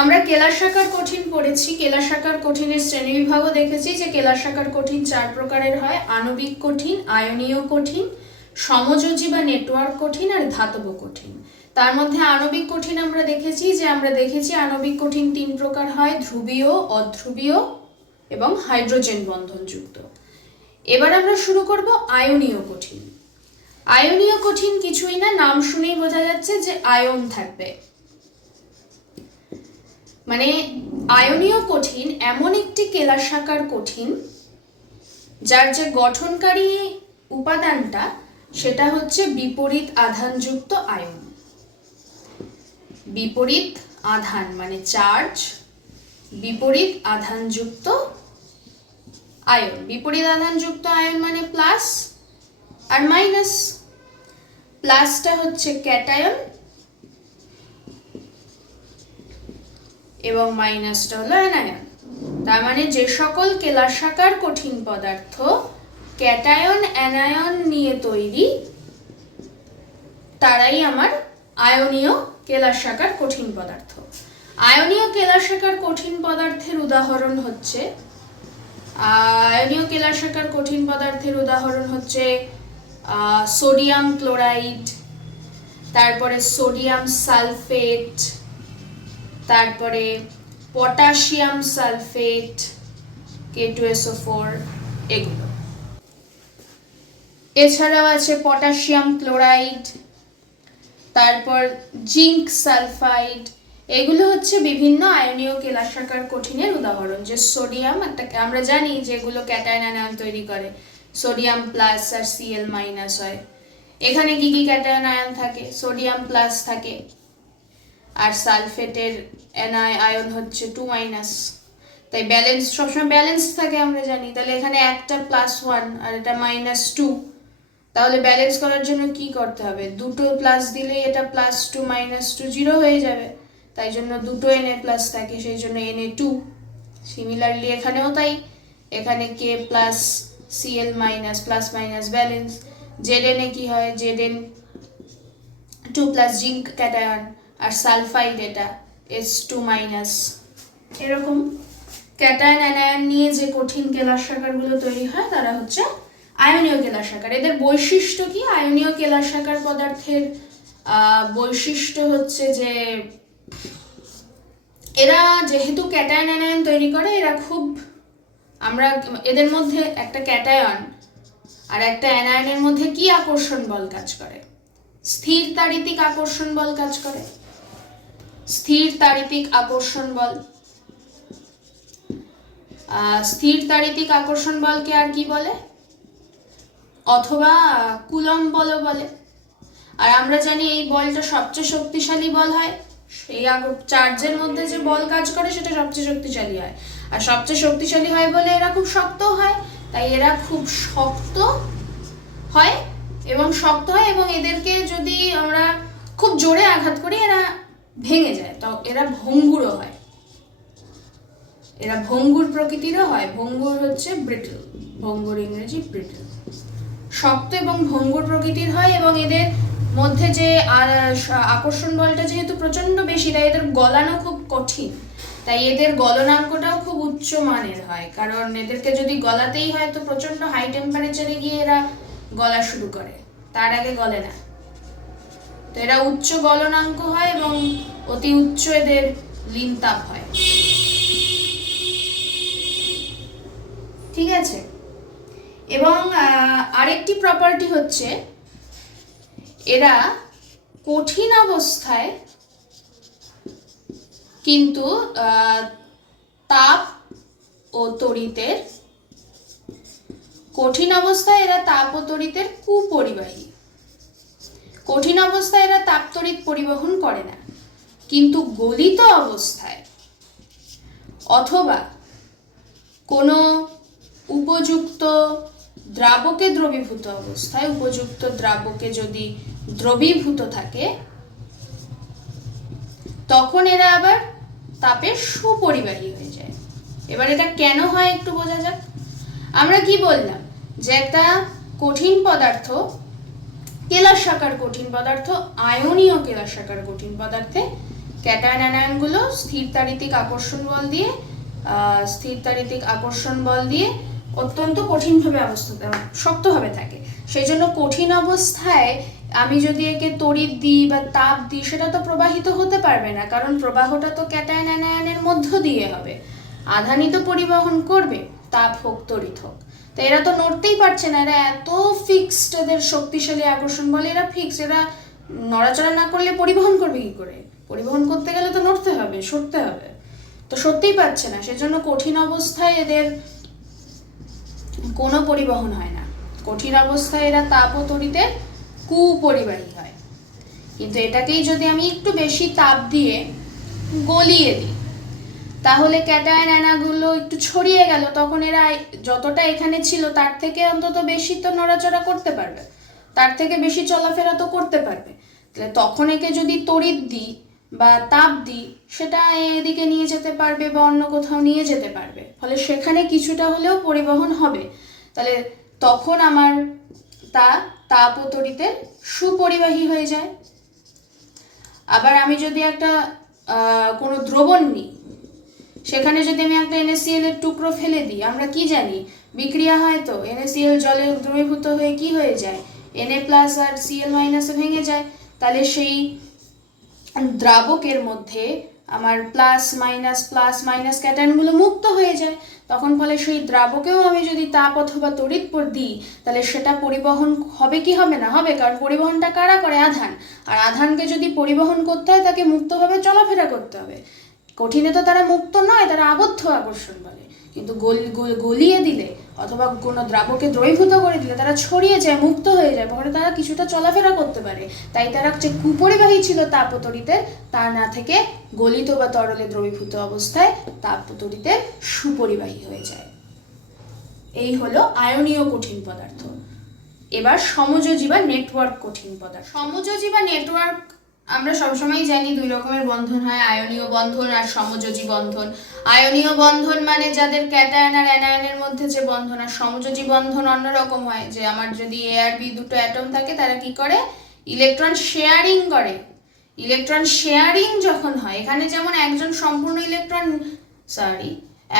আমরা কেলা শাখার কঠিন পড়েছি কেলা শাখার কঠিনের শ্রেণীবিভাগও দেখেছি যে কেলা শাখার কঠিন চার প্রকারের হয়, আণবিক কঠিন, আয়নীয় কঠিন, সমযোজী বা নেটওয়ার্ক কঠিন আর ধাতব কঠিন। তার মধ্যে আণবিক কঠিন আমরা দেখেছি যে আমরা দেখেছি আণবিক কঠিন তিন প্রকার হয়, ধ্রুবীয়, অধ্রুবীয় এবং হাইড্রোজেন বন্ধনযুক্ত। এবার আমরা শুরু করব আয়নীয় কঠিন। আয়নীয় কঠিন কিছুই না, নাম শুনেই বোঝা যাচ্ছে যে আয়ন থাকবে। মানে আয়নীয় কঠিন, এমন একটি কেলাসাকার কঠিন, যার যে গঠনকারী উপাদানটা, সেটা হচ্ছে বিপরীত আধানযুক্ত আয়ন। বিপরীত আধান মানে চার্জ, বিপরীত আধানযুক্ত আয়ন। বিপরীত আধানযুক্ত আয়ন মানে প্লাস আর মাইনাস। প্লাসটা হচ্ছে ক্যাটায়ন এবং মাইনাসটা হলো অ্যানায়ন তার মানে যে সকল কেলাসাকার কঠিন পদার্থ ক্যাটায়ন অ্যানায়ন নিয়ে তৈরি, তারাই আমার আয়নীয় কেলাসাকার কঠিন পদার্থ। আয়নীয় কেলাসাকার কঠিন পদার্থের উদাহরণ হচ্ছে, আয়নীয় কেলাসাকার কঠিন পদার্থের উদাহরণ হচ্ছে সোডিয়াম ক্লোরাইড তারপরে সোডিয়াম সালফেট তারপরে potassium sulphate K two SO four এগুলো। এছাড়াও আছে পটাশিয়াম ক্লোরাইড, তারপর জিঙ্ক সালফাইড, এগুলো হচ্ছে বিভিন্ন আয়নীয় কেলাসাকার কঠিনের উদাহরণ, যে সোডিয়াম একটা আমরা জানি যেগুলো ক্যাটায়ন আয়ন তৈরি করে, সোডিয়াম প্লাস আর সিএল মাইনাস হয়। এখানে কি কি ক্যাটায়ন আয়ন থাকে? সোডিয়াম প্লাস থাকে। আর সালফেটের এনআই আয়ন হচ্ছে টু মাইনাস তাই ব্যালেন্স সবসময় ব্যালেন্স থাকে আমরা জানি। তাহলে এখানে একটা প্লাস ওয়ান আর এটা মাইনাস টু তাহলে ব্যালেন্স করার জন্য কি করতে হবে? দুটো প্লাস দিলে এটা plus two minus two zero হয়ে যাবে। তাই জন্য দুটো এনএ প্লাস থাকে, সেই জন্য এনএ টু সিমিলারলি এখানেও তাই। এখানে K plus CL minus plus minus balance Z এনে কি হয়? Z N two plus zinc cation আর সালফাইড এটা এস টু মাইনাস এরকম ক্যাটায়ন অ্যানায়ন নিয়ে যে কঠিন কেলাসাকারগুলো তৈরি হয় তারা হচ্ছে আয়নীয় কেলাসাকার এদের বৈশিষ্ট্য কি? আয়নীয় কেলাসাকার পদার্থের বৈশিষ্ট্য হচ্ছে যে এরা যেহেতু ক্যাটায়ন অ্যানায়ন তৈরি করে এরা খুব আমরা এদের মধ্যে একটা ক্যাটায়ন আর একটা অ্যানায়নের মধ্যে কি আকর্ষণ বল কাজ করে? স্থির তাড়িতিক আকর্ষণ বল কাজ করে। স্থির তাড়িতিক আকর্ষণ বল। স্থির তাড়িতিক আকর্ষণ বলকে আর কি বলে? অথবা কুলম বলও বলে। আর আমরা জানি এই বলটা সবচেয়ে শক্তিশালী বল হয়। এই চার্জের মধ্যে যে বল কাজ করে সেটা সবচেয়ে শক্তিশালী হয়। আর সবচেয়ে শক্তিশালী হয় বলে এরা খুব শক্ত হয়। তাই এরা খুব শক্ত হয় এবং শক্ত হয় এবং এদেরকে যদি আমরা খুব জোরে আঘাত করি, এরা ভেঙে যায়। তো এরা ভঙ্গুরও হয়। এরা ভঙ্গুর প্রকৃতিরও হয়। ভঙ্গুর হচ্ছে ব্রিটল ভঙ্গুর ইংরেজি ব্রিটল শক্ত এবং ভঙ্গুর প্রকৃতির হয় এবং এদের মধ্যে যে আকর্ষণ বলটা যেহেতু প্রচণ্ড বেশি, তাই এদের গলানো খুব কঠিন। তাই এদের গলনাঙ্কটাও খুব উচ্চ মানের হয়। কারণ এদেরকে যদি গলাতেই হয়, তো প্রচণ্ড হাই টেম্পারেচারে গিয়ে এরা গলা শুরু করে। তার আগে গলে না। তো এরা উচ্চ গলনাঙ্ক হয় এবং অতি উচ্চ এদের লিনতাপ হয়। ঠিক আছে? এবং আরেকটি প্রপার্টি হচ্ছে, এরা কঠিন অবস্থায় কিন্তু তাপ ও তড়িতের কঠিন অবস্থায় এরা তাপ ও তড়িতের কুপরিবাহী। কঠিন অবস্থায় এরা তাপ তড়িৎ পরিবহন করে না। কিন্তু গলিত অবস্থায়। অথবা কোনো উপযুক্ত দ্রাবকে দ্রবীভূত অবস্থায়, উপযুক্ত দ্রাবকে যদি দ্রবীভূত থাকে, তখন এরা আবার তাপের সুপরিবাহী হয়ে যায়। এবার এটা কেন হয় একটু বোঝা যাক। আমরা কি বললাম? যে একটা কঠিন পদার্থ কেলাসাকার কঠিন পদার্থ, আয়নীয় কেলাসাকার কঠিন পদার্থে ক্যাটায়ন অ্যানায়নগুলো স্থির তাড়িতিক আকর্ষণ বল দিয়ে আহ, স্থির তাড়িতিক আকর্ষণ বল দিয়ে অত্যন্ত কঠিনভাবে অবস্থিত শক্তভাবে থাকে। সেই জন্য কঠিন অবস্থায় আমি যদি একে তড়িৎ দিই বা তাপ দিই সেটা তো প্রবাহিত হতে পারবে না কারণ প্রবাহটা তো ক্যাটায়ন অ্যানায়নের মধ্য দিয়ে হবে। আধানই তো পরিবহন করবে তাপ হোক তড়িৎ হোক। তো এরা তো নড়তেই পারছে না এরা এত ফিক্সড এদের শক্তিশালী আকর্ষণ বলে এরা ফিক্সড এরা নড়াচড়া না করলে পরিবহন করবে কি করে? পরিবহন করতে গেলে তো নড়তে হবে, সরতে হবে। তো সত্যিই পাচ্ছে না, সেজন্য কঠিন অবস্থায় এদের কোনো পরিবহন হয় না। কঠিন অবস্থায় এরা তাপ ও তড়িতের কুপরিবাহী হয়। কিন্তু এটাকেই যদি আমি একটু বেশি তাপ দিয়ে গলিয়ে দিই, তাহলে ক্যাটায়ন অ্যানাগুলো একটু ছড়িয়ে গেল, তখন এরা যতটা এখানে ছিল, তার থেকে অন্তত বেশি তো নড়াচড়া করতে পারবে। তার থেকে বেশি চলাফেরা তো করতে পারবে। তাহলে তখন একে যদি তড়িৎ দিই বা তাপ দিই সেটা এদিকে নিয়ে যেতে পারবে বা অন্য কোথাও নিয়ে যেতে পারবে। ফলে সেখানে কিছুটা হলেও পরিবহন হবে। তাহলে তখন আমার তা তাপ তড়িতের সুপরিবাহী হয়ে যায়। আবার আমি যদি একটা কোনো দ্রবণ নিই, সেখানে যদি আমি একটা এনএসিএল এর টুকরো ফেলে দিই, আমরা কি জানি? বিক্রিয়া হয় তো এনএসিএল জলে দ্রবীভূত হয়ে কি হয়ে যায়? এনএ প্লাস আর সিএল মাইনাসে ভেঙে যায়। তাহলে সেই দ্রাবকের মধ্যে আমার প্লাস মাইনাস প্লাস মাইনাস ক্যাটায়নগুলো মুক্ত হয়ে যায়। তখন ফলে সেই দ্রাবকেও আমি যদি তাপ অথবা তড়িৎ দিই, তাহলে সেটা পরিবহন হবে কি হবে না? হবে, কারণ পরিবহনটা কারা করে? আধান। আর আধানকে যদি পরিবহন করতে হয়, তাকে মুক্তভাবে চলাফেরা করতে হবে। কঠিনে তো তারা মুক্ত নয়, তারা আবদ্ধ আকর্ষণ বলে। কিন্তু গল- গল- গলিয়ে দিলে অথবা কোনো দ্রাবকে দ্রবীভূত করে দিলে তারা ছড়িয়ে যায়, মুক্ত হয়ে যায় ফলে তারা কিছুটা চলাফেরা করতে পারে। তাই তারা যে কুপরিবাহী ছিল তাপতরিতে, তা না থেকে গলিত বা তরলে দ্রবীভূত অবস্থায় তাপতরিতে সুপরিবাহী হয়ে যায়। এই হলো আয়নীয় কঠিন পদার্থ। এবার সমযোজী বা নেটওয়ার্ক কঠিন পদার্থ। সমযোজী বা নেটওয়ার্ক আমরা সবসময় জানি দুই রকমের বন্ধন হয়, আয়নীয় বন্ধন আর সমযোজী বন্ধন। আয়নীয় বন্ধন মানে যাদের ক্যাটায়ন আর অ্যানায়নের মধ্যে যে বন্ধন, আর সমযোজী বন্ধন অন্যরকম হয়। যে আমার যদি এ আর বি দুটো অ্যাটম থাকে, তারা কি করে? ইলেকট্রন শেয়ারিং করে। ইলেকট্রন শেয়ারিং যখন হয়, এখানে যেমন একজন সম্পূর্ণ ইলেকট্রন সরি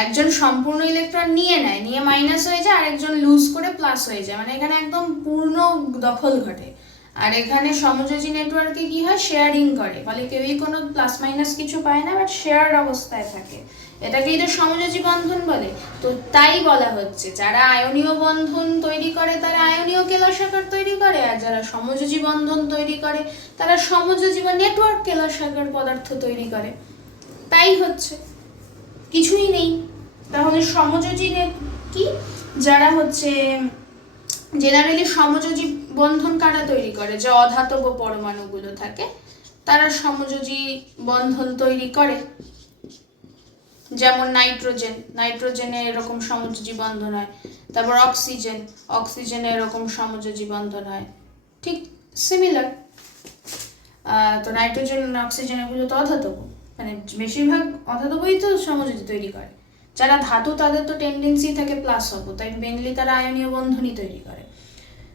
একজন সম্পূর্ণ ইলেকট্রন নিয়ে নেয়, নিয়ে মাইনাস হয়ে যায় আর একজন লুজ করে প্লাস হয়ে যায়। মানে এখানে একদম পূর্ণ দখল ঘটে। আর এখানে সমযোজী নেটওয়ার্কে কি হয়? শেয়ারিং করে। ফলে কেউই কোনো প্লাস মাইনাস কিছু পায় না বাট শেয়ার অবস্থায় থাকে। এটাকেই তো সমযোজী বন্ধন বলে। তো তাই বলা হচ্ছে, যারা আয়নীয় বন্ধন তৈরি করে, তারা আয়নীয় কেলাসাকার তৈরি করে, আর যারা সমযোজী বন্ধন তৈরি করে, তারা সমযোজী বা নেটওয়ার্ক কেলাসাকার পদার্থ তৈরি করে। তাই হচ্ছে। কিছুই নেই। তাহলে সমযোজী কি? যারা হচ্ছে জেনারেলি সমযোজী বন্ধন কারা তৈরি করে? যে অধাতব পরমাণুগুলো থাকে, তারা সমযোজী বন্ধন তৈরি করে। যেমন নাইট্রোজেন, নাইট্রোজেনে এরকম সমযোজী বন্ধন হয়। তারপর অক্সিজেন, অক্সিজেনে এরকম সমযোজী বন্ধন হয়। ঠিক সিমিলার তো নাইট্রোজেন অক্সিজেন এগুলো তো অধাতব। মানে বেশিরভাগ অধাতবই তো সমযোজী তৈরি করে। যারা ধাতু, তাদের তো টেন্ডেন্সি থাকে প্লাস হব তাই মেনলি তারা আয়নীয় বন্ধনই তৈরি করে।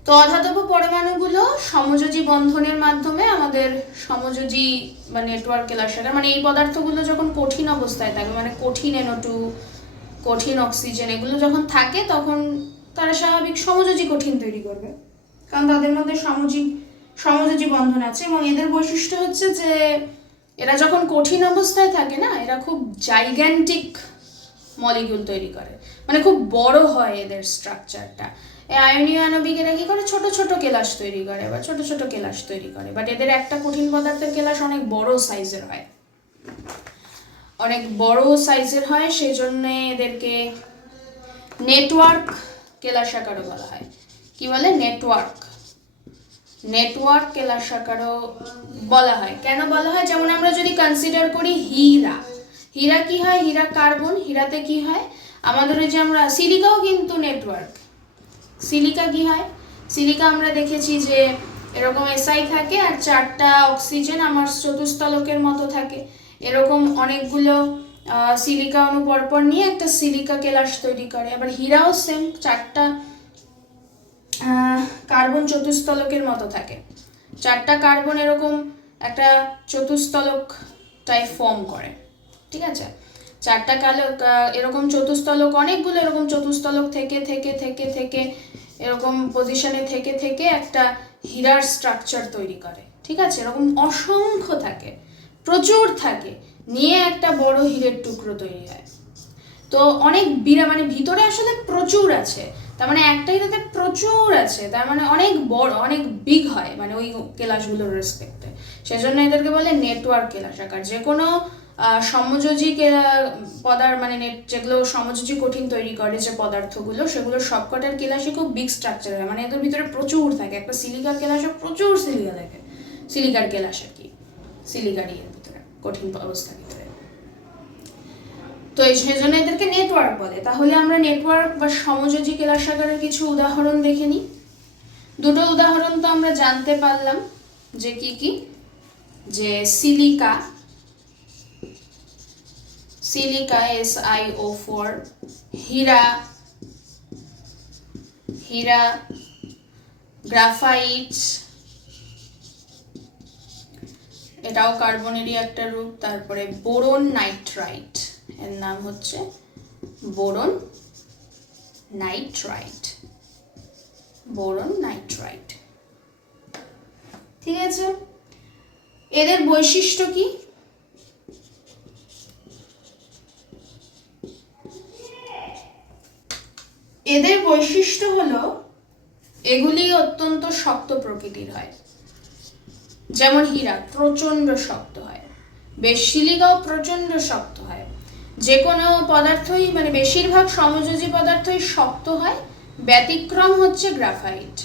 তো অধাতব পরমাণুগুলো সমযোজী বন্ধনের মাধ্যমে আমাদের সমযোজী বা নেটওয়ার্ক কেলাসাকার মানে এই পদার্থগুলো যখন কঠিন অবস্থায় থাকে মানে কঠিন এনো টু কঠিন অক্সিজেন এগুলো যখন থাকে, তখন তারা স্বাভাবিক সমযোজী কঠিন তৈরি করবে। কারণ তাদের মধ্যে সমযোজী সমযোজী বন্ধন আছে এবং এদের বৈশিষ্ট্য হচ্ছে যে এরা যখন কঠিন অবস্থায় থাকে না, এরা খুব জাইগ্যান্টিক মলিকিউল তৈরি করে। মানে খুব বড় হয় এদের স্ট্রাকচারটা আয়নীয় আণবিক এরা কি করে? ছোট ছোট কেলাস তৈরি করে, বা ছোট ছোট কেলাস তৈরি করে। বাট এদের একটা কঠিন পদার্থের কেলাস অনেক বড় সাইজের হয়। অনেক বড় সাইজের হয় সেই জন্য এদেরকে নেটওয়ার্ক কেলাস আকারও বলা হয়। কি বলে? নেটওয়ার্ক নেটওয়ার্ক কেলাস আকারও বলা হয়। কেন বলা হয়? যেমন আমরা যদি কনসিডার করি হীরা। হীরা কি হয়? হীরা কার্বন হীরাতে কি হয়? আমাদের ওই যে আমরা সিলিকাও কিন্তু নেটওয়ার্ক সিলিকা কি হয়? সিলিকা আমরা দেখেছি যে এরকম এসআই থাকে আর চারটা অক্সিজেন আমার চতুস্তলকের মতো থাকে। এরকম অনেকগুলো সিলিকা অণু পরপর নিয়ে একটা সিলিকা কেলাস তৈরি করে। আবার হীরাও সেম চারটা কার্বন চতুস্তলকের মতো থাকে। চারটা কার্বন এরকম একটা চতুস্তলক টাইপ ফর্ম করে। ঠিক আছে? চারটা কালো এরকম চতুস্তলক অনেকগুলো এরকম চতুস্তলক থেকে থেকে থেকে থেকে, এরকম পজিশনে থেকে থেকে একটা হীরার স্ট্রাকচার তৈরি করে, ঠিক আছে? এরকম অসংখ্য থাকে, প্রচুর থাকে, নিয়ে একটা বড় হীরের টুকরো তৈরি হয়। তো অনেক বিরা মানে ভিতরে আসলে প্রচুর আছে, তার মানে একটা হীরাতে প্রচুর আছে, তার মানে অনেক বড়, অনেক বিগ হয় মানে ওই কেলাসগুলোর রেসপেক্টে সেজন্য এদেরকে বলে নেটওয়ার্ক কেলাস আকার। যে কোনো সমযোজী পদার মানে যেগুলো সমযোজী কঠিন তৈরি করে যে পদার্থগুলো, সেগুলো সবকটার কেলাসই খুব বিগ স্ট্রাকচার হয়। মানে এদের ভিতরে প্রচুর থাকে। একটা সিলিকার কেলাসে প্রচুর সিলিকা থাকে। সিলিকার কেলাস আর কি। সিলিকারই এর ভিতরে, কঠিন অবস্থার ভিতরে। তো এই সেজন্য এদেরকে নেটওয়ার্ক বলে। তাহলে আমরা নেটওয়ার্ক বা সমযোজী কেলাসাগারের কিছু উদাহরণ দেখে নিই। দুটো উদাহরণ তো আমরা জানতে পারলাম যে কি কি? যে silica silica S I O four হীরা হীরা গ্রাফাইট এটাও কার্বনেরই একটা রূপ তারপরে বোরন নাইট্রাইট এর নাম হচ্ছে বোরন নাইট্রাইট বোরন নাইট্রাইট ঠিক আছে? এদের বৈশিষ্ট্য কি? এদের বৈশিষ্ট্য হলো এগুলি অত্যন্ত শক্ত প্রকৃতির হয়। যেমন হীরা প্রচণ্ড শক্ত হয়। বেশ সিলিকাও প্রচণ্ড শক্ত হয়। যে কোনো পদার্থই মানে বেশিরভাগ সমযোজী পদার্থই শক্ত হয়। ব্যতিক্রম হচ্ছে গ্রাফাইট।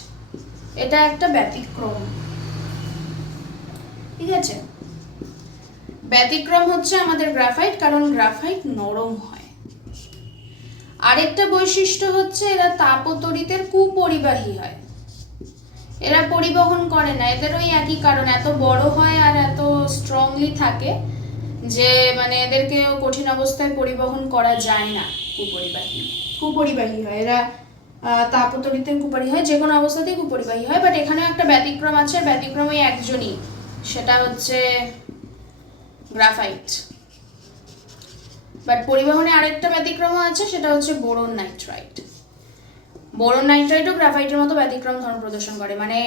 এটা একটা ব্যতিক্রম। ঠিক আছে? ব্যতিক্রম হচ্ছে আমাদের গ্রাফাইট, কারণ গ্রাফাইট নরম হয়। আরেকটা বৈশিষ্ট্য হচ্ছে এরা তাপতরিতের কুপরিবাহী হয়। এরা পরিবহন করে না এদের ওই একই কারণ, এত বড় হয় আর এত স্ট্রংলি থাকে যে মানে এদেরকে কঠিন অবস্থায় পরিবহন করা যায় না কুপরিবাহী। কুপরিবাহী হয়, এরা তাপতরিতে কুপরি হয় যে কোনো অবস্থাতেই কুপরিবাহী হয় বাট এখানেও একটা ব্যতিক্রম আছে ব্যতিক্রম ওই একজনই, সেটা হচ্ছে গ্রাফাইট বাট পরিবহনে আরেকটা ব্যতিক্রম আছে, সেটা হচ্ছে বোরন নাইট্রাইট। বোরন নাইট্রাইটও গ্রাফাইটের মতো ব্যতিক্রম ধর্ম প্রদর্শন করে। মানে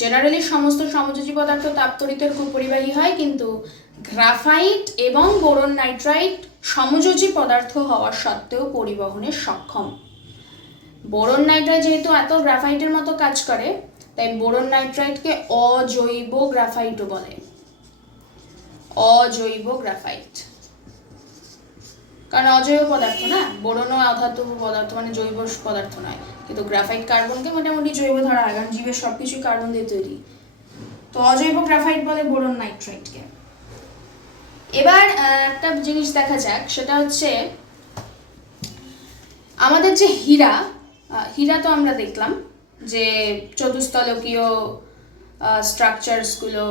জেনারেলি সমস্ত সমযোজী পদার্থ তাপতরিতের খুব পরিবাহী হয়, কিন্তু গ্রাফাইট এবং বোরন নাইট্রাইট সমযোজী পদার্থ হওয়ার সত্ত্বেও পরিবহনে সক্ষম। বোরন নাইট্রাইট যেহেতু এত গ্রাফাইটের মতো কাজ করে, তাই বোরন নাইট্রাইটকে অজৈব গ্রাফাইটও বলে। অজৈব গ্রাফাইট। কারণ অজৈব পদার্থ না? বোরনও অধাতব পদার্থ মানে জৈব পদার্থ নয়। কিন্তু গ্রাফাইট কার্বনকে মোটামুটি জৈব ধরা হয়, কারণ জীবের সবকিছু কার্বন দিয়ে তৈরি। তো অজৈব গ্রাফাইট বলে বোরন নাইট্রাইটকে এবার একটা জিনিস দেখা যাক, সেটা হচ্ছে আমাদের যে হীরা হীরা তো আমরা দেখলাম যে চতুস্তলকীয় স্ট্রাকচারসগুলো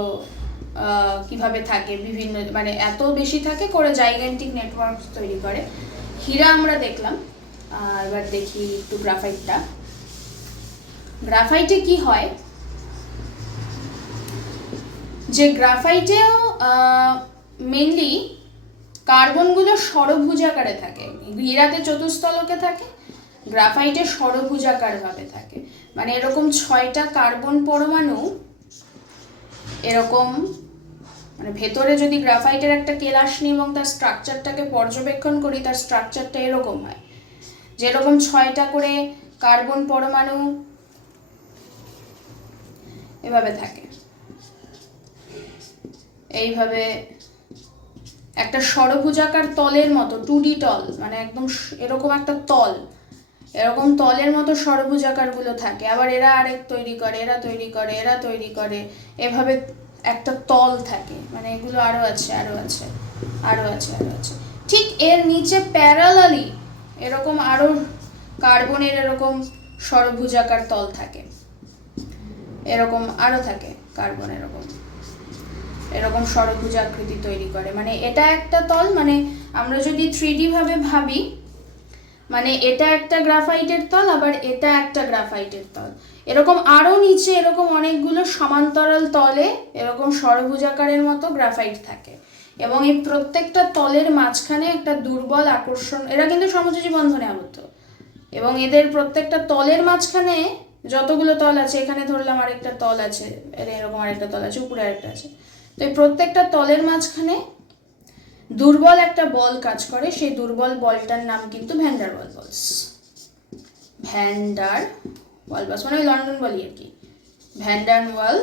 কীভাবে থাকে, বিভিন্ন মানে এত বেশি থাকে করে জাইগ্যান্টিক নেটওয়ার্ক তৈরি করে। হীরা আমরা দেখলাম। এবার দেখি একটু গ্রাফাইটটা গ্রাফাইটে কি হয়? যে গ্রাফাইটেও মেনলি কার্বনগুলো ষড়ভুজাকারে থাকে। হীরাতে চতুস্তলকে থাকে গ্রাফাইটে ষড়ভুজাকার ভাবে থাকে। মানে এরকম ছয়টা কার্বন পরমাণু, এরকম মানে ভেতরে যদি গ্রাফাইটের একটা কেলাস নিই এবং তার স্ট্রাকচারটাকে পর্যবেক্ষণ করি, তার স্ট্রাকচারটা এরকম হয়। যেরকম ছয়টা করে কার্বন পরমাণু এভাবে থাকে। এইভাবে একটা ষড়ভুজাকার তলের মতো টু ডি তল মানে একদম এরকম একটা তল, এরকম তলের মতো ষড়ভুজাকারগুলো থাকে। আবার এরা আরেক তৈরি করে, এরা তৈরি করে, এরা তৈরি করে, এভাবে একটা তল থাকে। মানে এগুলো আরও আছে আরও আছে আরও আছে আরও আছে। ঠিক এর নিচে প্যারালালি এরকম আরও কার্বনের এরকম ষড়ভুজাকার তল থাকে। এরকম আরও থাকে কার্বন এরকম। এরকম ষড়ভুজ আকৃতি তৈরি করে। মানে এটা একটা তল মানে আমরা যদি থ্রি ভাবে ভাবি মানে এটা একটা গ্রাফাইটের তল, আবার এটা একটা গ্রাফাইটের তল। এরকম আরও নিচে এরকম অনেকগুলো সমান্তরাল তলে এরকম ষড়ভুজাকারের মতো গ্রাফাইট থাকে। এবং এই প্রত্যেকটা তলের মাঝখানে একটা দুর্বল আকর্ষণ, এরা কিন্তু সমযোজী বন্ধনে আবদ্ধ। এবং এদের প্রত্যেকটা তলের মাঝখানে যতগুলো তল আছে, এখানে ধরলাম আরেকটা তল আছে, এর এরকম আরেকটা তল আছে, উপরে আরেকটা আছে। তো এই প্রত্যেকটা তলের মাঝখানে দুর্বল একটা বল কাজ করে, সেই দুর্বল বলটার নাম কিন্তু ভ্যান্ডার বল বলস ভ্যান্ডার ওয়ালবাস মানে ওই লন্ডন বলি আর কি। ভ্যান্ডার ওয়াল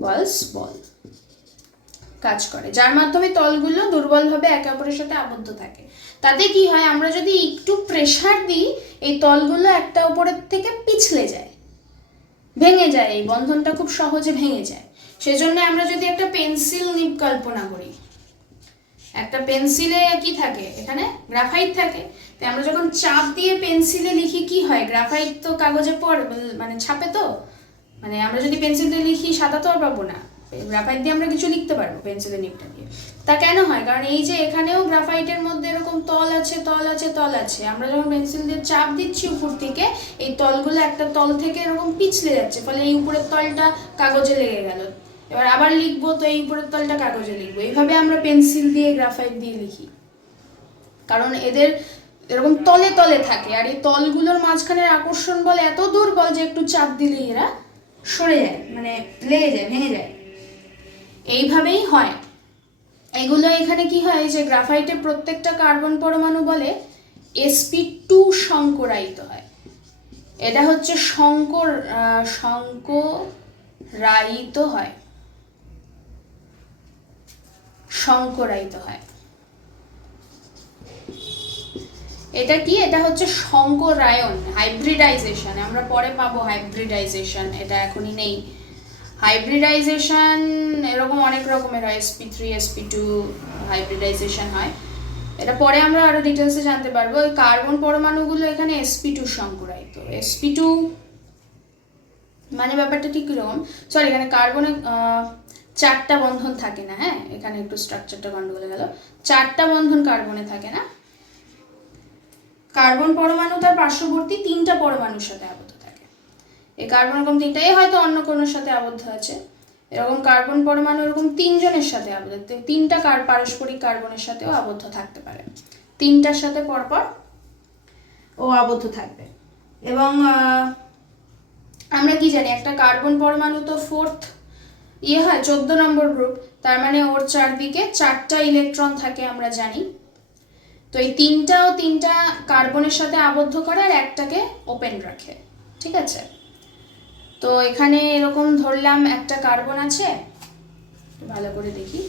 ওয়ালস বল কাজ করে। যার মাধ্যমে তলগুলো দুর্বলভাবে একে অপরের সাথে আবদ্ধ থাকে। তাতে কি হয়, আমরা যদি একটু প্রেশার দিই, এই তলগুলো একটা উপরের থেকে পিছলে যায়। ভেঙে যায়, এই বন্ধনটা খুব সহজে ভেঙে যায়। সেজন্য আমরা যদি একটা পেন্সিল নিব কল্পনা করি। একটা পেন্সিলে কি থাকে? এখানে গ্রাফাইট থাকে। তো আমরা যখন চাপ দিয়ে পেন্সিলে লিখি, কি হয়? গ্রাফাইট তো কাগজে পড় মানে ছাপে তো? মানে আমরা যদি পেন্সিল দিয়ে লিখি, সাদা তো আর পাবো না। গ্রাফাইট দিয়ে আমরা কিছু লিখতে পারব পেন্সিলের নিপটা দিয়ে। তা কেন হয়? কারণ এই যে এখানেও গ্রাফাইটের মধ্যে এরকম তল আছে তল আছে তল আছে। আমরা যখন পেন্সিল দিয়ে চাপ দিচ্ছি উপর থেকে, এই তলগুলো একটা তল থেকে এরকম পিছলে যাচ্ছে, ফলে এই উপরের তলটা কাগজে লেগে গেল। এবার আবার লিখব, তো এই উপরের তলটা কাগজে লিখব। এইভাবে আমরা পেন্সিল দিয়ে, গ্রাফাইট দিয়ে লিখি। কারণ এদের এরকম তলে তলে থাকে। আর এই তলগুলোর মাঝখানের আকর্ষণ বল এত দুর্বল যে একটু চাপ দিলেই এরা সরে যায় মানে লেগে যায়, ভেঙে যায়। এইভাবেই হয়। এগুলো এখানে কি হয়? যে গ্রাফাইটের প্রত্যেকটা কার্বন পরমাণু বলে এসপি টু সংকরায়িত হয়। এটা হচ্ছে শঙ্কর শঙ্করায়িত হয়। শঙ্করায়িত হয়। এটা কি? এটা হচ্ছে সংকরায়ন হাইব্রিডাইজেশন আমরা পরে পাবো হাইব্রিডাইজেশন এটা এখনই নেই। হাইব্রিডাইজেশন এরকম অনেক রকমের হয় SP three SP two hybridisation হয়। এটা পরে আমরা আরও ডিটেলসে জানতে পারব। ওই কার্বন পরমাণুগুলো এখানে এসপি টু সংকরায়িত। এসপি টু মানে ব্যাপারটা ঠিক কীরকম? সরি এখানে কার্বনে চারটা বন্ধন থাকে না হ্যাঁ? এখানে একটু স্ট্রাকচারটা গন্ডগোলে গেল। চারটা বন্ধন কার্বনে থাকে না? কার্বন পরমাণু তার পার্শ্ববর্তী তিনটা পরমাণুর সাথে আবদ্ধ থাকে। এই কার্বন এরকম তিনটাই হয়তো অন্য কোনোর সাথে আবদ্ধ আছে। এরকম কার্বন পরমাণু এরকম তিনজনের সাথে আবদ্ধ তিনটা কার পারস্পরিক কার্বনের সাথেও আবদ্ধ থাকতে পারে। তিনটার সাথে পরপর ও আবদ্ধ থাকবে। এবং আমরা কি জানি? একটা কার্বন পরমাণু তো ফোর্থ ইয়ে হয়, চোদ্দ নম্বর গ্রুপ তার মানে ওর চারদিকে চারটা ইলেকট্রন থাকে আমরা জানি। তো এই তিনটাও তিনটা কার্বনের সাথে আবদ্ধ করে আর একটাকে ওপেন রাখে, ঠিক আছে? তো এখানে এরকম ধরলাম একটা কার্বন আছে ভালো করে দেখি।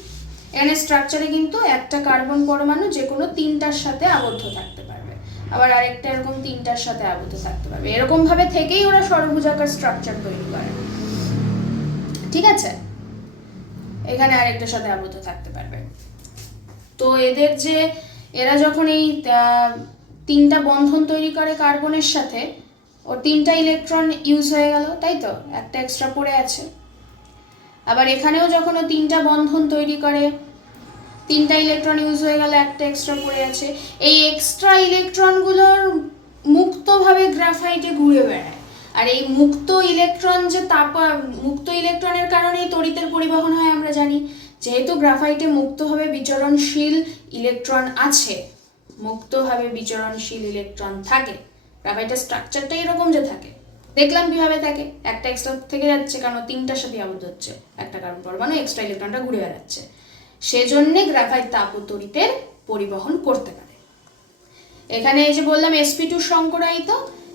এখানে স্ট্রাকচারে কিন্তু একটা কার্বন পরমাণু যে কোনো তিনটার সাথে আবদ্ধ থাকতে পারবে। আবার আরেকটা এরকম তিনটার সাথে আবদ্ধ থাকতে পারবে। এরকম ভাবে থেকেই ওরা সর্বভুজাকার স্ট্রাকচার তৈরি করে। ঠিক আছে? এখানে আরেকটার সাথে আবদ্ধ থাকতে পারবে। তো এদের যে এরা যখন এই তিনটা বন্ধন তৈরি করে কার্বনের সাথে, ও তিনটা ইলেকট্রন ইউজ হয়ে গেল, তাই তো? একটা এক্সট্রা পড়ে আছে। আবার এখানেও যখন ও তিনটা বন্ধন তৈরি করে, তিনটা ইলেকট্রন ইউজ হয়ে গেল, একটা এক্সট্রা পড়ে আছে, এই এক্সট্রা ইলেকট্রনগুলোর মুক্তভাবে গ্রাফাইটে ঘুরে বেড়ায়। আর এই মুক্ত ইলেকট্রন যে তাপা, মুক্ত ইলেকট্রনের কারণেই তড়িতের পরিবহন হয়, আমরা জানি। যেহেতু গ্রাফাইটে মুক্তভাবে বিচরণশীল ইলেকট্রন আছে মুক্তভাবে বিচরণশীল ইলেকট্রন থাকে। গ্রাফাইটের স্ট্রাকচারটা এরকম যে থাকে। দেখলাম কীভাবে থাকে? একটা এক্সট্রা থেকে যাচ্ছে কারণ তিনটার সাথে আবদ্ধ হচ্ছে। একটা কার্বন পরমাণু এক্সট্রা ইলেকট্রনটা ঘুরে বেড়াচ্ছে। সেজন্যে গ্রাফাইট তাপ ও তড়িতের পরিবহন করতে পারে। এখানে এই যে বললাম এসপি টু সংকরায়িত,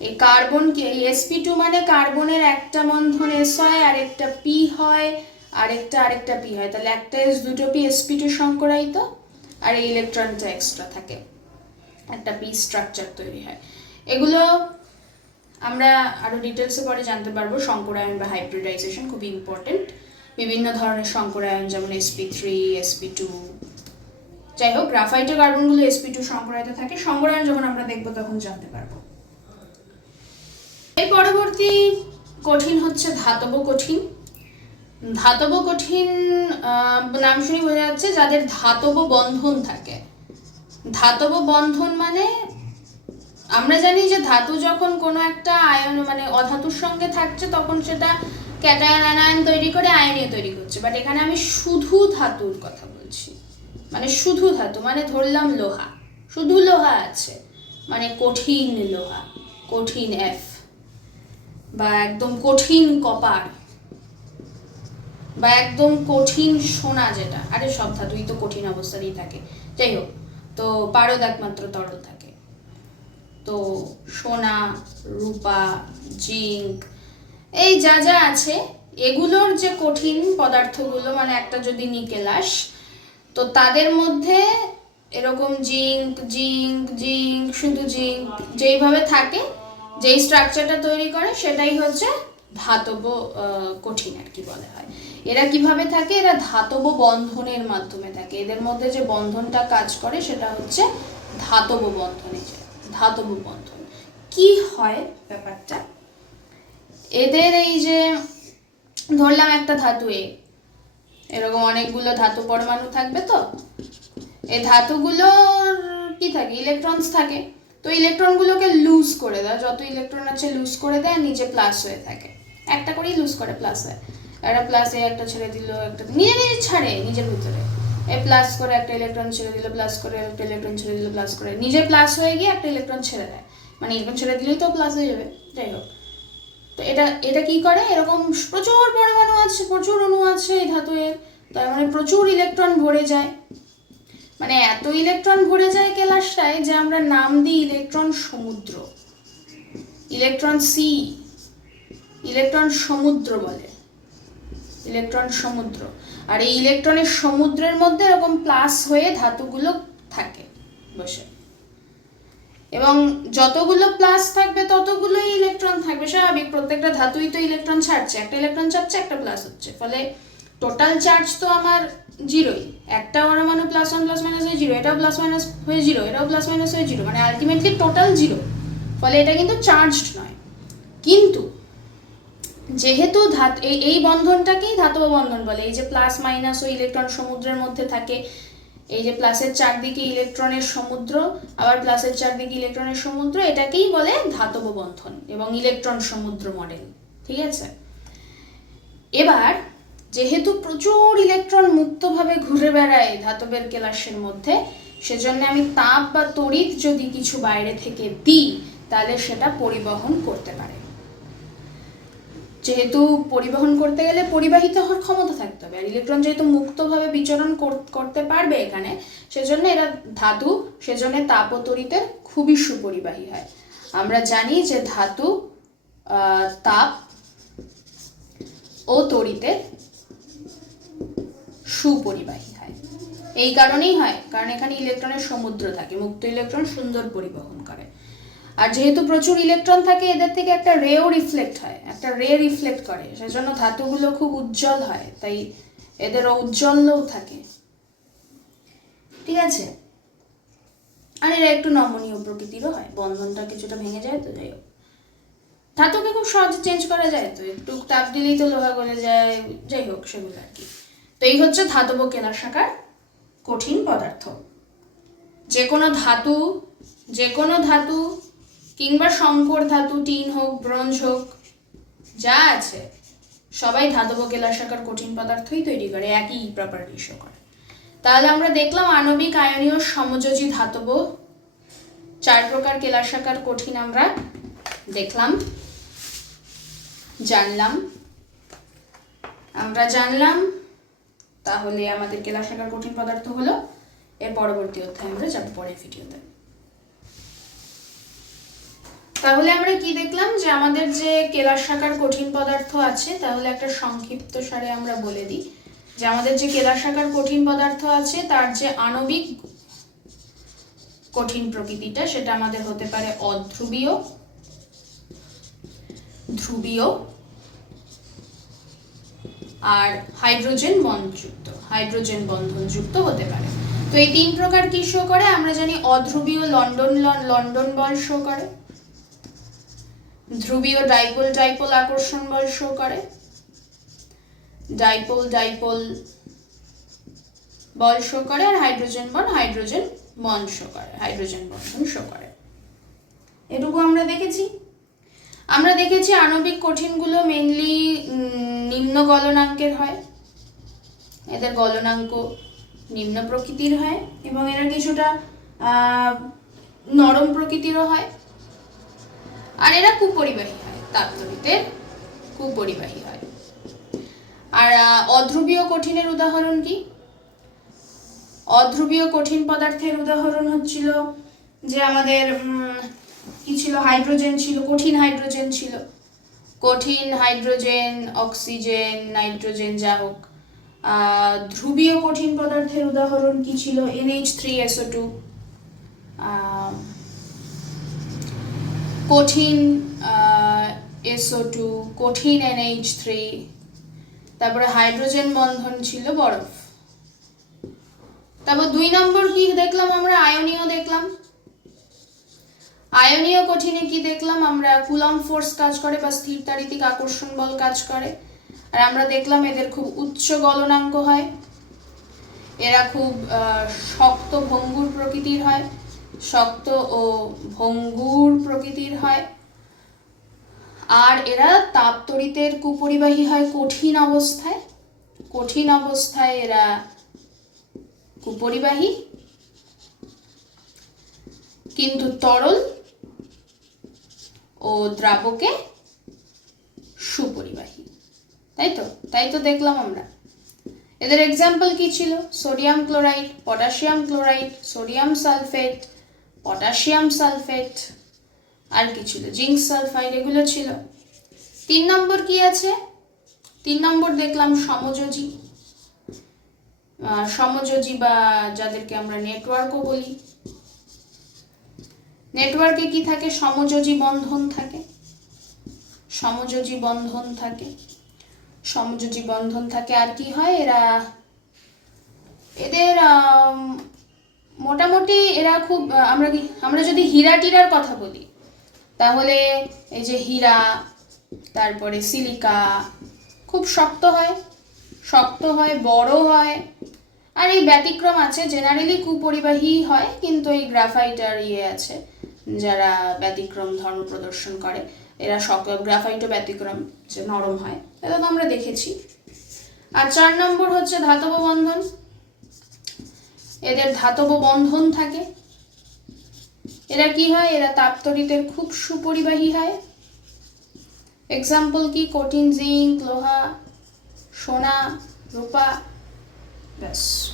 এই কার্বন এসপি টু মানে কার্বনের একটা বন্ধন এস হয় আর একটা পি হয় আরেকটা আরেকটা পি হয়। তাহলে একটা এস দুটো পি এসপি টু সংকরায়িত আর এই ইলেকট্রনটা এক্সট্রা থাকে। একটা পি স্ট্রাকচার তৈরি হয়। এগুলো আমরা আরও ডিটেলসে পরে জানতে পারব। সংকরায়ন বা হাইব্রিডাইজেশন খুবই ইম্পর্টেন্ট বিভিন্ন ধরনের সংকরায়ন যেমন এসপি থ্রি এসপি টু যাই হোক গ্রাফাইটের কার্বনগুলো এসপি টু সংকরায়িত থাকে। সংকরায়ন যখন আমরা দেখব, তখন জানতে পারব। এর পরবর্তী কঠিন হচ্ছে ধাতব কঠিন। ধাতব কঠিন নাম শুনে বোঝা যাচ্ছে যাদের ধাতব বন্ধন থাকে। ধাতব বন্ধন মানে আমরা জানি যে ধাতু যখন কোনো একটা আয়ন মানে অধাতুর সঙ্গে থাকছে, তখন সেটা ক্যাটায়ন আনায়ন তৈরি করে আয়নীয় তৈরি করছে। বাট এখানে আমি শুধু ধাতুর কথা বলছি। মানে শুধু ধাতু মানে ধরলাম লোহা। শুধু লোহা আছে মানে কঠিন লোহা, কঠিন এফ বা একদম কঠিন কপার। বা একদম কঠিন সোনা যেটা, আরে সব ধাতুই তো কঠিন অবস্থাতেই থাকে। যাই হোক, তো পারদ একমাত্র তরল থাকে। তো সোনা, রূপা, জিঙ্ক, এই যা যা আছে, এগুলোর যে কঠিন পদার্থগুলো মানে একটা যদি নিকেলাস তো তাদের মধ্যে এরকম জিঙ্ক জিঙ্ক জিঙ্ক, শুধু জিঙ্ক, যেইভাবে থাকে, যেই স্ট্রাকচারটা তৈরি করে, সেটাই হচ্ছে ধাতব কঠিন আর কি বলা হয়। এরা কীভাবে থাকে? এরা ধাতব বন্ধনের মাধ্যমে থাকে। এদের মধ্যে যে বন্ধনটা কাজ করে সেটা হচ্ছে ধাতব বন্ধনে। ধাতব বন্ধন। কি হয় ব্যাপারটা? এদের এই যে ধরলাম একটা ধাতু এ এরকম অনেকগুলো ধাতু পরমাণু থাকবে তো? এই ধাতুগুলোর কি থাকে? ইলেকট্রনস থাকে। তো ইলেকট্রনগুলোকে লুজ করে দেয় যত ইলেকট্রন আছে লুজ করে দেয় নিজে প্লাস হয়ে থাকে। একটা করেই লুজ করে প্লাস হয়। একটা প্লাস একটা ছেড়ে দিল, একটা নিজে নিজে ছাড়ে নিজের ভিতরে। এ প্লাস করে একটা ইলেকট্রন ছেড়ে দিল প্লাস করে একটা ইলেকট্রন ছেড়ে দিল প্লাস করে। নিজে প্লাস হয়ে গিয়ে একটা ইলেকট্রন ছেড়ে দেয়। মানে ইলেকট্রন ছেড়ে দিলেই তো প্লাস হয়ে যাবে, যাই হোক। তো এটা এটা কি করে? এরকম প্রচুর পরমাণু আছে, প্রচুর অণু আছে এই ধাতুয়ের। তার মানে প্রচুর ইলেকট্রন ভরে যায়। মানে এত ইলেকট্রন ভরে যায় কেলাসটায় যে আমরা নাম দিই ইলেকট্রন সমুদ্র। ইলেকট্রন সি ইলেকট্রন সমুদ্র বলে। ইলেকট্রন সমুদ্র। আর এই ইলেকট্রনের সমুদ্রের মধ্যে এরকম প্লাস হয়ে ধাতুগুলো থাকে বসে। এবং যতগুলো প্লাস থাকবে ততগুলোই ইলেকট্রন থাকবে। স্বাভাবিক, প্রত্যেকটা ধাতুই তো ইলেকট্রন ছাড়ছে। একটা ইলেকট্রন ছাড়ছে, একটা প্লাস হচ্ছে। ফলে টোটাল চার্জ তো আমার জিরোই একটা পরমাণু প্লাস ওয়ান প্লাস মাইনাস হয়ে জিরো এটাও প্লাস মাইনাস হয়ে জিরো এটাও প্লাস মাইনাস হয়ে জিরো মানে আলটিমেটলি টোটাল জিরো ফলে এটা কিন্তু চার্জড নয়। কিন্তু যেহেতু ধাত এই বন্ধনটাকেই ধাতব বন্ধন বলে। এই যে প্লাস মাইনাস ও ইলেকট্রন সমুদ্রের মধ্যে থাকে, এই যে প্লাসের চারদিকে ইলেকট্রনের সমুদ্র, আবার প্লাসের চারদিকে ইলেকট্রনের সমুদ্র, এটাকেই বলে ধাতব বন্ধন এবং ইলেকট্রন সমুদ্র মডেল ঠিক আছে? এবার, যেহেতু প্রচুর ইলেকট্রন মুক্তভাবে ঘুরে বেড়ায় ধাতবের কেলাসের মধ্যে, সেজন্য আমি তাপ বা তড়িৎ যদি কিছু বাইরে থেকে দিই, তাহলে সেটা পরিবহন করতে পারে। যেহেতু পরিবহন করতে গেলে পরিবাহিত হওয়ার ক্ষমতা থাকতে হবে। আর ইলেকট্রন যেহেতু মুক্তভাবে বিচরণ কর- করতে পারবে এখানে, সেজন্য এরা ধাতু, সেজন্য তাপ তড়িতের খুবই সুপরিবাহী হয়। আমরা জানি যে ধাতু তাপ ও তড়িতের সুপরিবাহী হয়। এই কারণেই হয়, কারণ এখানে ইলেকট্রনের সমুদ্র থাকে, মুক্ত ইলেকট্রন সুন্দর পরিবহন করে। আর যেহেতু প্রচুর ইলেকট্রন থাকে, এদের থেকে একটা রেও রিফ্লেক্ট হয়, একটা রে রিফ্লেক্ট করে। সেজন্য ধাতুগুলো খুব উজ্জ্বল হয়, তাই এদের ঔজ্জ্বল্যও থাকে। ঠিক আছে? আর এরা একটু নমনীয় প্রকৃতিরও হয়, বন্ধনটা কিছুটা ভেঙে যায়, তো যাই হোক। ধাতুকে খুব সহজে চেঞ্জ করা যায়, তো একটু তাপ দিলেই তো লোহা গলে যায়, যাই হোক, সেগুলো আর কি। তো এই হচ্ছে ধাতব কেনার শাখার কঠিন পদার্থ। যে কোনো ধাতু যে কোনো ধাতু কিংবা শঙ্কর, ধাতু, টিন হোক, ব্রোঞ্জ হোক, যা আছে, সবাই ধাতব কেলাসাকার কঠিন পদার্থই তৈরি করে, একই প্রপার্টি শো করে। তাহলে আমরা দেখলাম আণবিক আয়নীয় সমযোজী ধাতব, চার প্রকার কেলাসাকার কঠিন আমরা দেখলাম, জানলাম। আমরা জানলাম, তাহলে আমাদের কেলাসাকার কঠিন পদার্থ হলো, এর পরবর্তী অধ্যায় আমরা যাব পরের ভিডিওতে তাহলে আমরা কি দেখলাম? যে আমাদের যে কেলাসাকার কঠিন পদার্থ আছে, তাহলে একটা সংক্ষিপ্ত সারে আমরা বলে দিই। যে আমাদের যে কেলাসাকার কঠিন পদার্থ আছে, তার যে আণবিক কঠিন প্রকৃতিটা, সেটা আমাদের হতে পারে অধ্রুবীয়, ধ্রুবীয়, আর হাইড্রোজেন বন্ধযুক্ত, হাইড্রোজেন বন্ধনযুক্ত হতে পারে। তো এই তিন প্রকার কি শো করে? আমরা জানি অধ্রুবীয় লন্ডন লন্ডন বল শো করে। ধ্রুবীয় ডাইপোল ডাইপোল আকর্ষণ বল শো করে। ডাইপোল ডাইপোল বল শো করে আর হাইড্রোজেন বল হাইড্রোজেন বন্ড শো করে, হাইড্রোজেন বন্ধন শো করে। এটুকু আমরা দেখেছি। আমরা দেখেছি আণবিক কঠিনগুলো মেনলি নিম্ন গলনাঙ্কের হয়। এদের গলনাঙ্ক নিম্ন প্রকৃতির হয় এবং এরা কিছুটা নরম প্রকৃতিরও হয়। আর এরা কুপরিবাহী হয় তাপতড়িতের কুপরিবাহী হয়। আর অধ্রুবীয় কঠিনের উদাহরণ কি? অধ্রুবীয় কঠিন পদার্থের উদাহরণ হচ্ছিল যে আমাদের কি ছিল? হাইড্রোজেন ছিল, কঠিন হাইড্রোজেন ছিল। কঠিন হাইড্রোজেন, অক্সিজেন, নাইট্রোজেন, যা হোক। ধ্রুবীয় কঠিন পদার্থের উদাহরণ কি ছিল? NH three SO two. কঠিন এসও টু কঠিন এনএইচ থ্রি তারপরে হাইড্রোজেন বন্ধন ছিল বরফ। তারপর দুই নম্বর কি দেখলাম আমরা? আয়নীয় দেখলাম। আয়নীয় কঠিনে কি দেখলাম? আমরা কুলম ফোর্স কাজ করে বা স্থির তাড়িতিক আকর্ষণ বল কাজ করে। আর আমরা দেখলাম এদের খুব উচ্চ গলনাঙ্ক হয়। এরা খুব শক্ত ভঙ্গুর প্রকৃতির হয়। শক্ত ও ভঙ্গুর প্রকৃতির হয়। আর এরা তাপতড়িতের কুপরিবাহী হয় কঠিন অবস্থায়। কঠিন অবস্থায় এরা কুপরিবাহী। কিন্তু তরল ও দ্রাবকে সুপরিবাহী। তাই তো? তাই তো দেখলাম আমরা। এদের এক্সাম্পল কি ছিল? Sodium chloride potassium chloride sodium sulphate potassium sulphate, আর কি ছিল। জিঙ্ক সালফাইড এগুলো ছিল। তিন নম্বর কি আছে? তিন নম্বর দেখলাম সমযোজী। সমযোজী বা যাদেরকে আমরা নেটওয়ার্কও বলি। নেটওয়ার্কে কি থাকে? সমযোজী বন্ধন থাকে। সমযোজী বন্ধন থাকে। সমযোজী বন্ধন থাকে। আর কি হয়? এরা এদের মোটামুটি এরা খুব আমরা আমরা যদি হীরা টিরার কথা বলি, তাহলে এই যে হীরা, তারপরে সিলিকা, খুব শক্ত হয় শক্ত হয় বড় হয়, আর এই ব্যতিক্রম আছে জেনারেলি কুপরিবাহী হয়, কিন্তু এই গ্রাফাইট আর ইয়ে আছে, যারা ব্যতিক্রম ধর্ম প্রদর্শন করে, এরা সক গ্রাফাইটও ব্যতিক্রম, যে নরম হয়, এটা তো আমরা দেখেছি। আর চার নম্বর হচ্ছে ধাতব বন্ধন। এদের ধাতব বন্ধন থাকে। এরা কি হয়? এরা তাপতরিতের খুব সুপরিবাহী হয়। এক্সাম্পল কি? কঠিন জিঙ্ক, লোহা, সোনা, রূপা। ব্যাস।